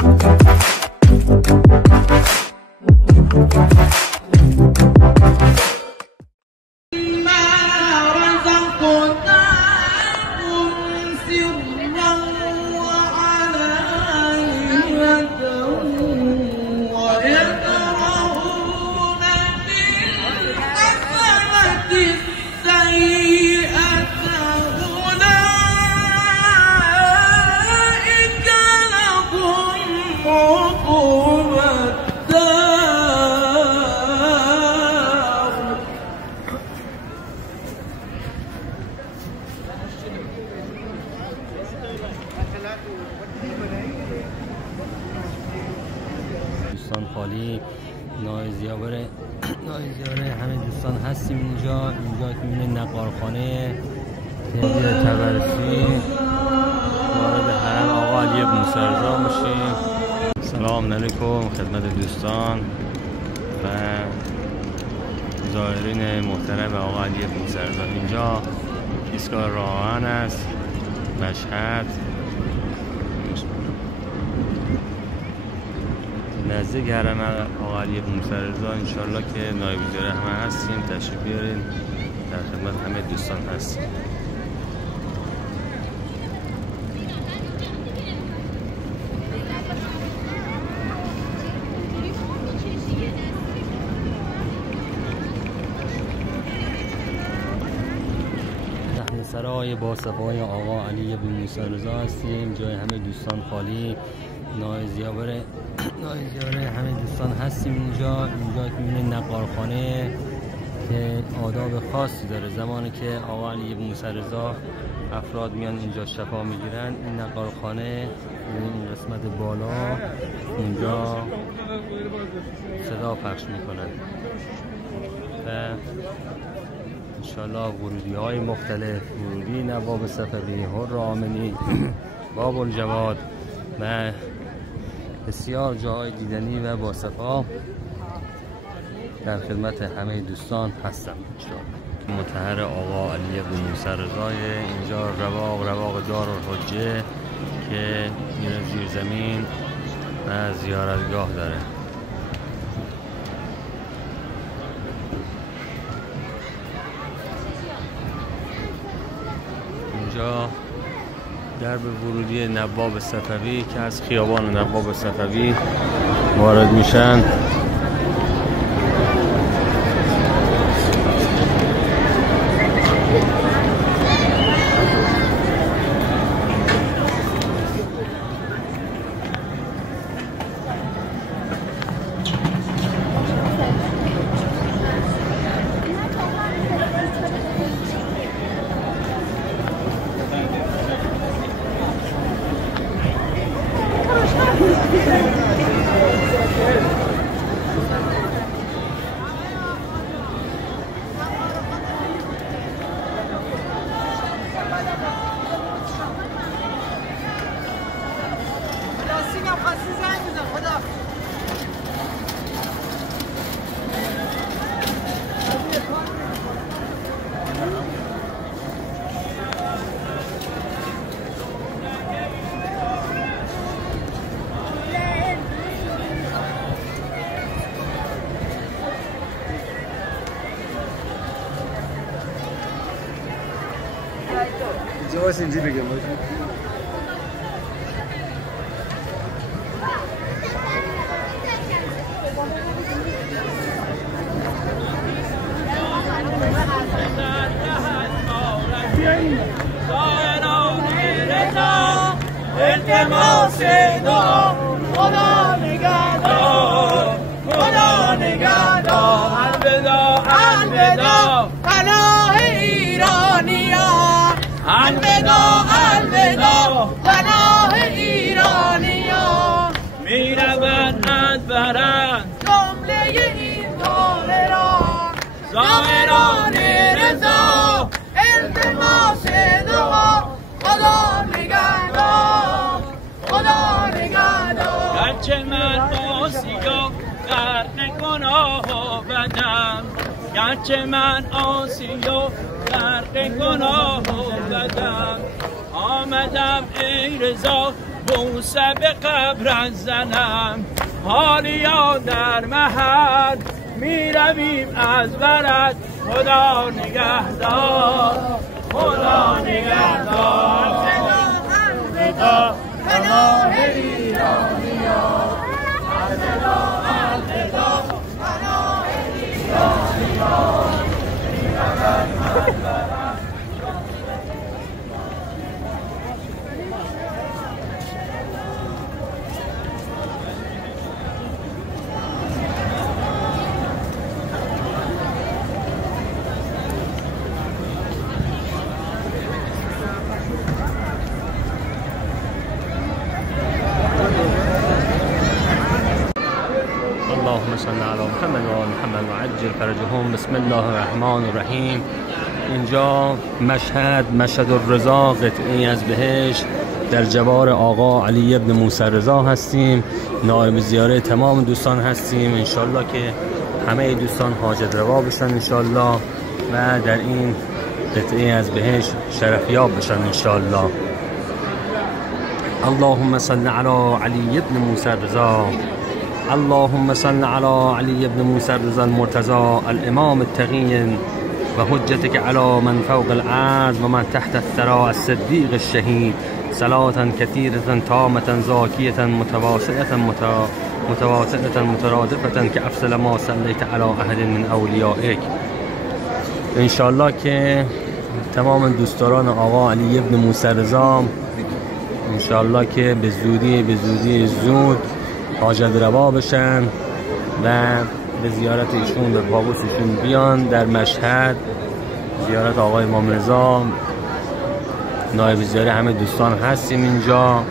دوستان خالی نایزیاره همه دوستان هستیم اینجا که میبینید نقارخانه تهدید تبرسی وارد حرم آقا علی بن موسی رضا میشیم. سلام علیکم خدمت دوستان و زائرین محترم آقا علی بن موسی رضا. اینجا ایستگاه راه آهن است مشهد، نزدیک حرم آقا علی بن موسی رضا. انشالله که نایب وزیر همه هستیم، تشریف بیارین، در خدمت همه دوستان هستیم. سرای با صفای آقا علی بن موسی رضا هستیم. جای همه دوستان خالی، نایزیاره همه دوستان هستیم اینجا که میبینید نقارخانه که آداب خاصی داره. زمانی که آقا علی بن موسی رضا افراد میان اینجا شفا میگیرن، این نقارخانه این قسمت بالا اینجا صدا پخش میکنن و انشالله ورودی های مختلف، ورودی نواب صفوی، حر آمنی، باب الجواد و بسیار جاهای دیدنی و با صفا در خدمت همه دوستان هستم. مطهر آقا علی بن موسی رضا، اینجا رواق دارالحجه که میره زیر زمین و زیارتگاه داره. اینجا درب ورودی نواب صفوی که از خیابان نواب صفوی وارد میشن. جواز اینجی بگم التماس دعا خدا نگهدار، خدا نگهدار. الوداع پناه ایرانیان، الوداع پناه ایرانیان. میروند از برند جمله این زائران رضا، التماس دعا خدا نگهدار، خدا نگهدار. گرچه من عاصی و غرق گناه و بدم، گرچه من عاصی و غرق گناه و بدم، آمدم ای رضا بوسه به قبرت زنم حالیا در محل می رویم از برد خدا نگهدار خدا نگهدار الوداع پناه ایرانیان الوداع الوداع پناه ایرانیان اللهم صل علی محمد و آل محمد و عجل فرجهم. بسم الله الرحمن الرحیم. اینجا مشهد الرضا قطعی از بهشت در جوار آقا علی ابن موسی رضا هستیم. نایب زیاره تمام دوستان هستیم. انشالله که همه دوستان حاجت روا بشن انشالله و در این قطعی از بهشت شرفیاب بشن انشالله. اللهم صل علی علی ابن موسی رضا. اللهم صل على علي بن موسى الرضا المرتضى الإمام التقي وحجتك على من فوق العرض ومن تحت الثرى الصديق الشهيد صلاة كثيرة تامة زاكية متواسطة مترادفة كأفضل ما صليت على أحد من أوليائك. انشالله که تمام دوستداران آقا علی ابن موسی رضا انشالله که به زودی زود حاجت روا بشن و به زیارت ایشون به پابوس ایشون بیان در مشهد. زیارت آقای امام رضا نایب زیاره همه دوستان هستیم اینجا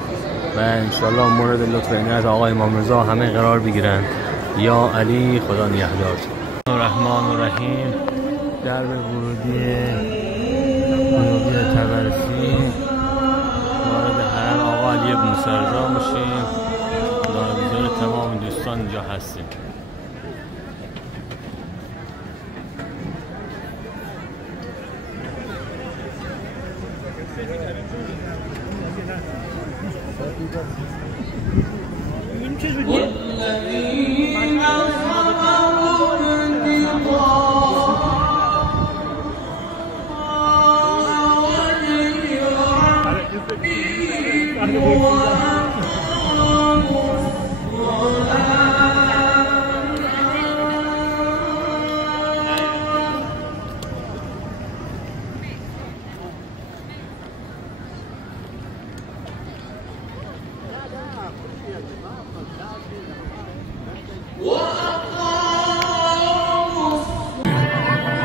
و انشالله مورد لطف عنایت آقای امام رضا همه قرار بگیرن. یا علی خدا نگهدار. الرحمن الرحیم. درب ورودی تبرسی وارد حرم آقا علی ابن موسی رضا میشیم. تمام دوستان اینجا هستیم.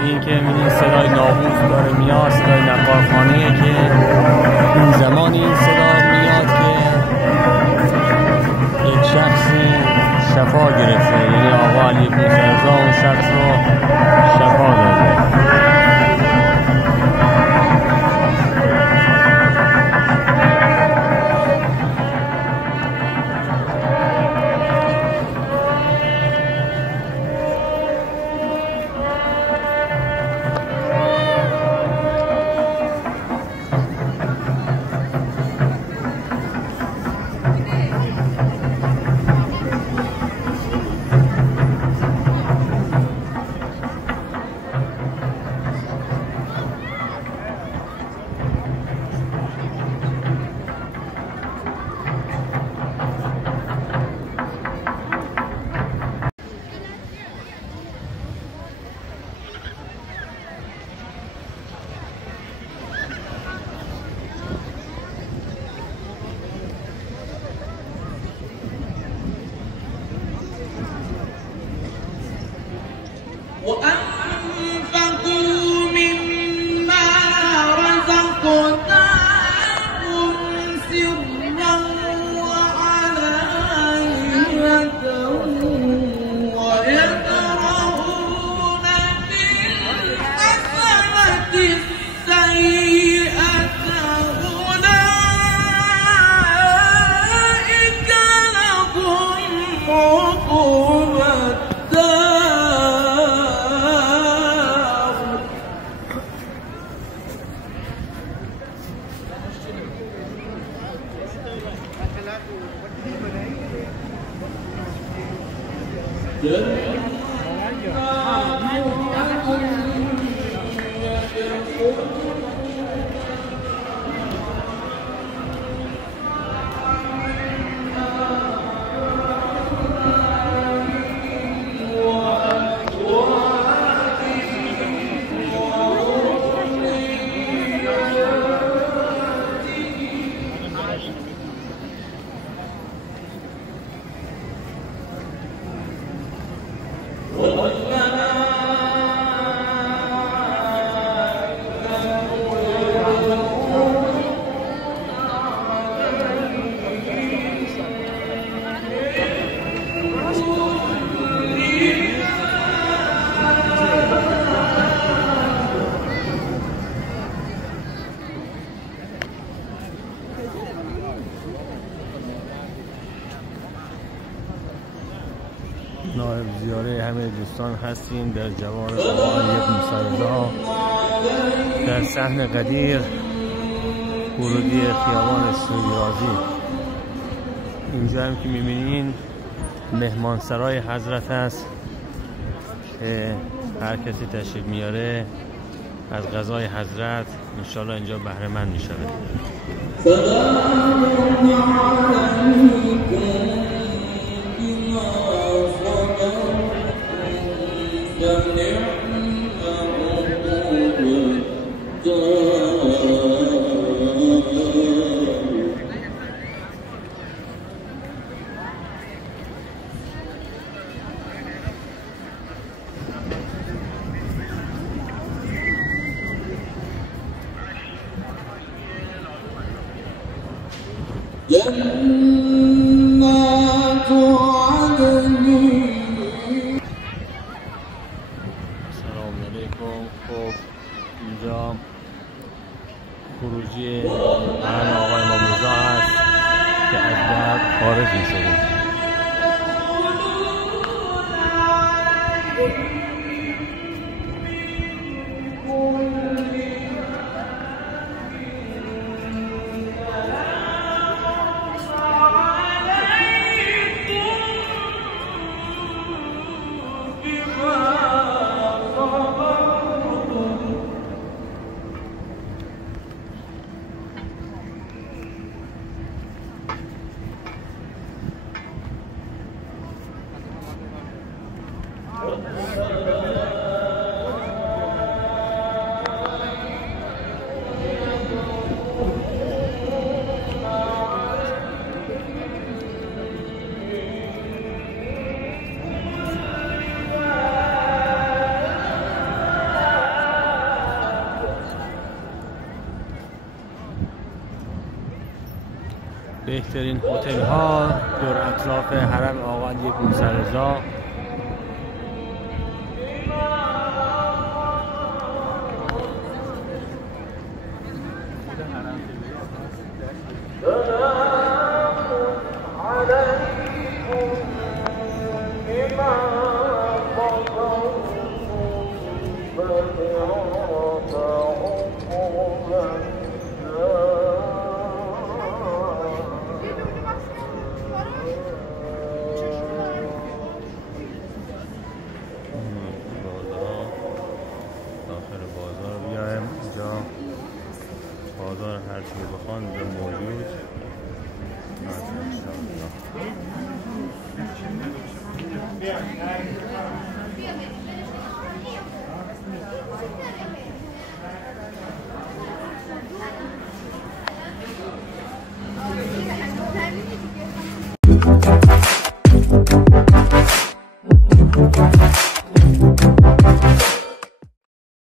این که می‌بینید صدای ناقوس داره میاد، صدای نقارخانه‌ایه که اون زمانی این صدا میاد که یک شخصی شفا گرفته، یعنی آقا علی ابن موسی رضا اون شخص رو شفا داده. نایب زیاره همه دوستان هستیم در جوار آقا علی موسی رضا در صحن قدیر ورودی خیابان شیرازی. اینجا هم که میبینین مهمانسرای حضرت هست که هر کسی تشریف میاره از غذای حضرت انشالله اینجا بهره مند میشه. جنات عدن. سلام علیکم. خب اینجا خروجی من آقای امام رضا هست که از در خارج می‌شدیم. بهترین هتل ها در اطراف حرم آقا علی موسی رضا. بازار هر چی بخوان اینجا موجود Thank you.